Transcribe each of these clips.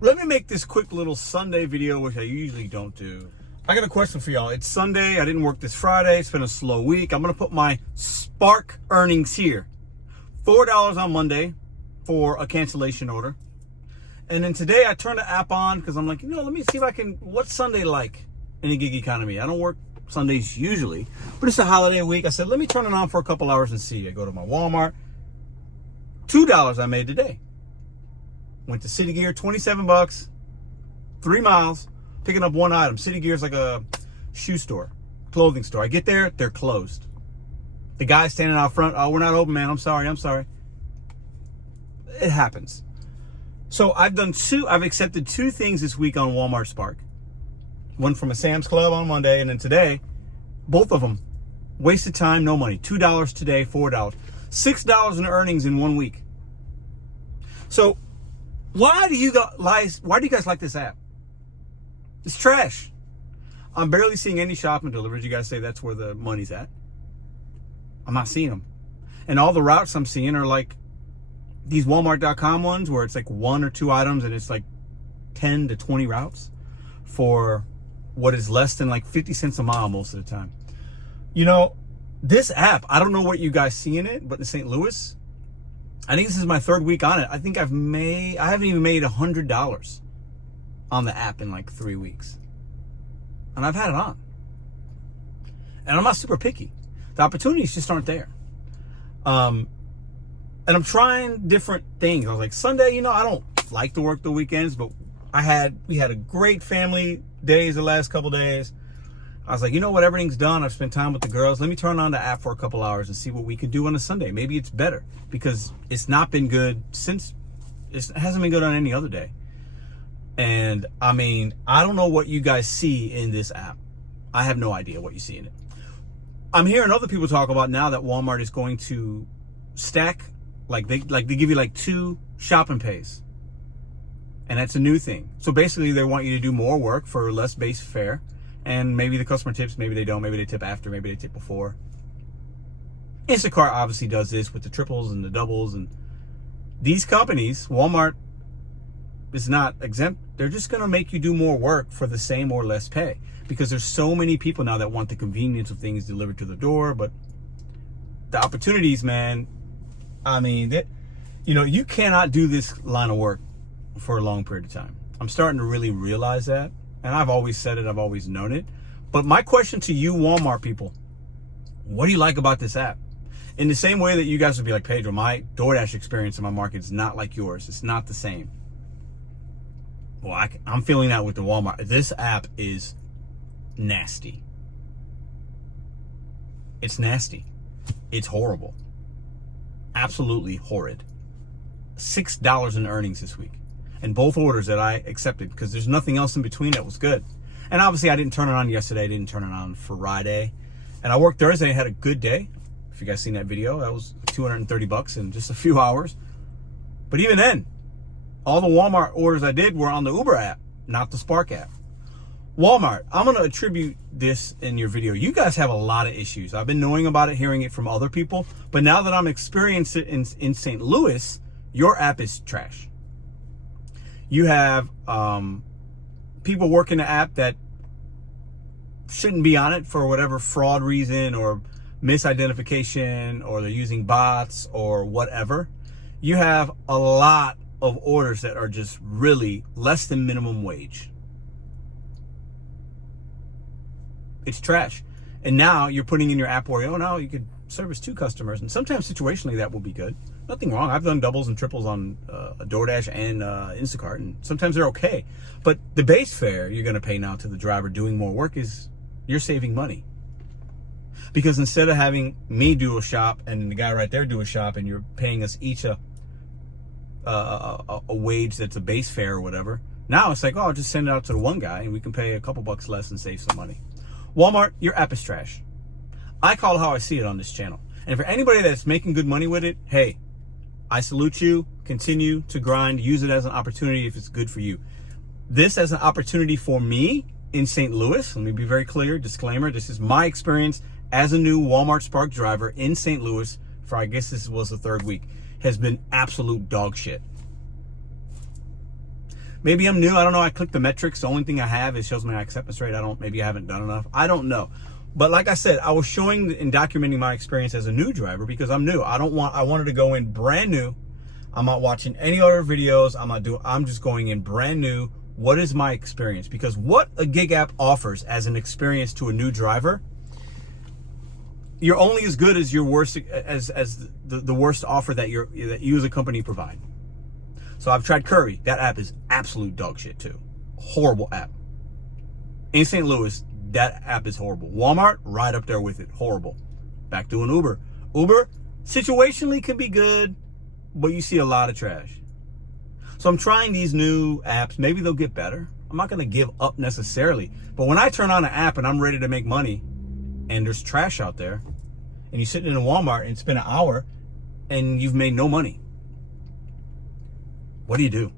Let me make this quick little Sunday video, which I usually don't do. I got a question for y'all. It's Sunday. I didn't work this Friday. It's been a slow week. I'm going to put my Spark earnings here. $4 on Monday for a cancellation order. And then today I turned the app on because I'm like, let me see if I can, what's Sunday like in the gig economy? I don't work Sundays usually, but it's a holiday week. I said, let me turn it on for a couple hours and see. I go to my Walmart. $2 I made today. Went to City Gear, 27 bucks, 3 miles, picking up one item. City Gear is like a shoe store, clothing store. I get there, they're closed. The guy standing out front, oh, we're not open, man. I'm sorry. It happens. So I've accepted 2 things this week on Walmart Spark. One from a Sam's Club on Monday, and then today, both of them. Wasted time, no money. $2 today, $4. $6 in earnings in 1 week. So why do you guys like this app? It's trash. I'm barely seeing any shopping delivered. You guys say that's where the money's at. I'm not seeing them. And all the routes I'm seeing are like these Walmart.com ones where it's like 1 or 2 items and it's like 10 to 20 routes for what is less than like 50 cents a mile most of the time. This app, I don't know what you guys see in it, but in St. Louis, I think this is my 3rd week on it. I think I haven't even made $100 on the app in like 3 weeks. And I've had it on. And I'm not super picky. The opportunities just aren't there. And I'm trying different things. I was like, Sunday, I don't like to work the weekends, but we had a great family days the last couple days. I was like, everything's done. I've spent time with the girls. Let me turn on the app for a couple hours and see what we can do on a Sunday. Maybe it's better because it's not been good it hasn't been good on any other day. And I don't know what you guys see in this app. I have no idea what you see in it. I'm hearing other people talk about now that Walmart is going to stack, they give you like 2 shopping pays. And that's a new thing. So basically they want you to do more work for less base fare. And maybe the customer tips, maybe they don't, maybe they tip after, maybe they tip before. Instacart obviously does this with the triples and the doubles. And these companies, Walmart is not exempt. They're just going to make you do more work for the same or less pay. Because there's so many people now that want the convenience of things delivered to the door. But the opportunities, man, you cannot do this line of work for a long period of time. I'm starting to really realize that. And I've always said it, I've always known it. But my question to you Walmart people, what do you like about this app? In the same way that you guys would be like, Pedro, my DoorDash experience in my market is not like yours. It's not the same. Well, I'm feeling that with the Walmart. This app is nasty. It's nasty. It's horrible. Absolutely horrid. $6 in earnings this week. And both orders that I accepted because there's nothing else in between that was good. And obviously I didn't turn it on yesterday. I didn't turn it on Friday. And I worked Thursday and had a good day. If you guys seen that video, that was $230 in just a few hours. But even then, all the Walmart orders I did were on the Uber app, not the Spark app. Walmart, I'm going to attribute this in your video. You guys have a lot of issues. I've been knowing about it, hearing it from other people. But now that I'm experiencing it in St. Louis, your app is trash. You have people working the app that shouldn't be on it for whatever fraud reason or misidentification, or they're using bots or whatever. You have a lot of orders that are just really less than minimum wage. It's trash. And now you're putting in your app where, now you could service 2 customers. And sometimes situationally that will be good. Nothing wrong. I've done doubles and triples on DoorDash and Instacart, and sometimes they're okay. But the base fare you're going to pay now to the driver doing more work is you're saving money. Because instead of having me do a shop and the guy right there do a shop, and you're paying us each a wage that's a base fare or whatever, now it's like, I'll just send it out to the one guy and we can pay a couple bucks less and save some money. Walmart, your app is trash. I call it how I see it on this channel. And for anybody that's making good money with it, hey, I salute you. Continue to grind. Use it as an opportunity if it's good for you. This as an opportunity for me in St. Louis. Let me be very clear. Disclaimer. This is my experience as a new Walmart Spark driver in St. Louis for, I guess this was the 3rd week. Has been absolute dog shit. Maybe I'm new. I don't know. I click the metrics. The only thing I have is shows my acceptance rate. Maybe I haven't done enough. I don't know. But like I said, I was showing and documenting my experience as a new driver because I'm new. I wanted to go in brand new. I'm not watching any other videos. I'm just going in brand new. What is my experience? Because what a gig app offers as an experience to a new driver, you're only as good as your worst, as the worst offer that you as a company provide. So I've tried Curry. That app is absolute dog shit too. Horrible app. In St. Louis, that app is horrible. Walmart, right up there with it. Horrible. Back to an Uber. Uber, situationally could be good, but you see a lot of trash. So I'm trying these new apps. Maybe they'll get better. I'm not going to give up necessarily. But when I turn on an app and I'm ready to make money and there's trash out there and you're sitting in a Walmart and spend an hour and you've made no money, what do you do?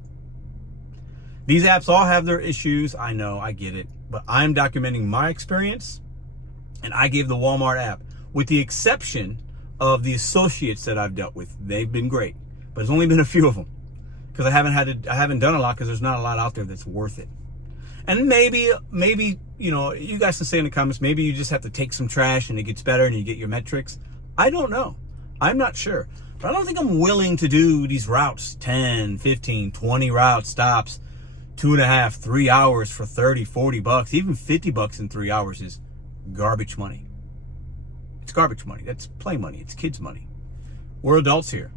These apps all have their issues. I know, I get it. But I'm documenting my experience, and I gave the Walmart app, with the exception of the associates that I've dealt with. They've been great, but there's only been a few of them because I haven't done a lot because there's not a lot out there that's worth it. And maybe you guys can say in the comments, maybe you just have to take some trash and it gets better and you get your metrics. I don't know. I'm not sure. But I don't think I'm willing to do these routes, 10, 15, 20 route stops, 2.5, 3 hours for 30, 40 bucks, even 50 bucks in 3 hours is garbage money. It's garbage money. That's play money. It's kids money. We're adults here.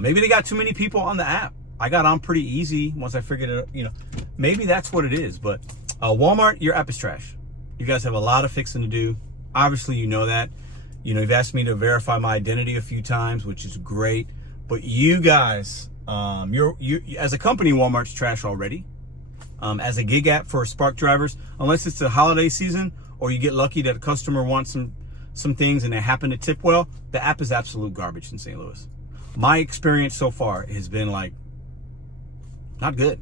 Maybe they got too many people on the app. I got on pretty easy once I figured it out. Maybe that's what it is. But Walmart, your app is trash. You guys have a lot of fixing to do. Obviously, you know that. You've asked me to verify my identity a few times, which is great. But you guys, you as a company, Walmart's trash already. As a gig app for Spark drivers, unless it's the holiday season or you get lucky that a customer wants some things and they happen to tip well, the app is absolute garbage in St. Louis. My experience so far has been not good.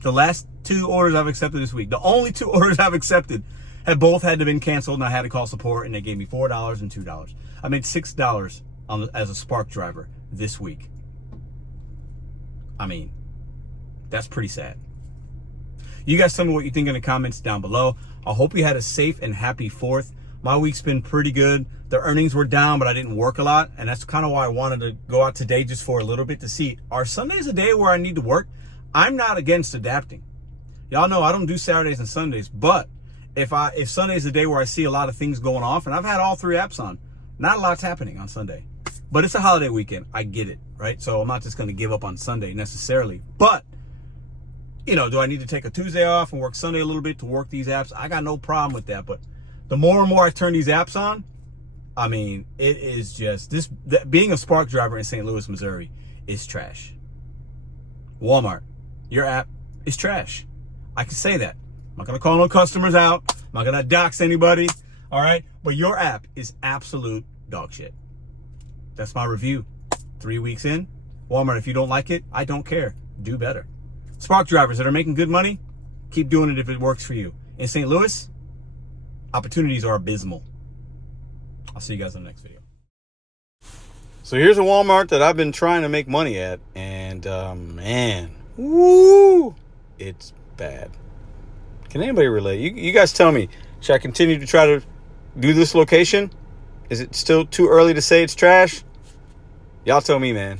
The last 2 orders I've accepted this week, the only 2 orders I've accepted, have both had to been canceled, and I had to call support, and they gave me $4 and $2. I made $6 as a Spark driver this week. I mean, that's pretty sad. You guys tell me what you think in the comments down below. I hope you had a safe and happy 4th. My week's been pretty good. The earnings were down, but I didn't work a lot, and that's kind of why I wanted to go out today just for a little bit to see, are Sundays a day where I need to work? I'm not against adapting. Y'all know I don't do Saturdays and Sundays, but if Sunday's a day where I see a lot of things going off, and I've had all 3 apps on, not a lot's happening on Sunday. But it's a holiday weekend. I get it, right? So I'm not just going to give up on Sunday necessarily. But, do I need to take a Tuesday off and work Sunday a little bit to work these apps? I got no problem with that. But the more and more I turn these apps on, I mean, it is just being a Spark driver in St. Louis, Missouri is trash. Walmart, your app is trash. I can say that. I'm not going to call no customers out. I'm not going to dox anybody. All right. But your app is absolute dog shit. That's my review. 3 weeks in. Walmart, if you don't like it, I don't care. Do better. Spark drivers that are making good money, keep doing it if it works for you. In St. Louis, opportunities are abysmal. I'll see you guys in the next video. So here's a Walmart that I've been trying to make money at. And, man, woo, it's bad. Can anybody relate? You guys tell me, should I continue to try to do this location? Is it still too early to say it's trash? Y'all tell me, man.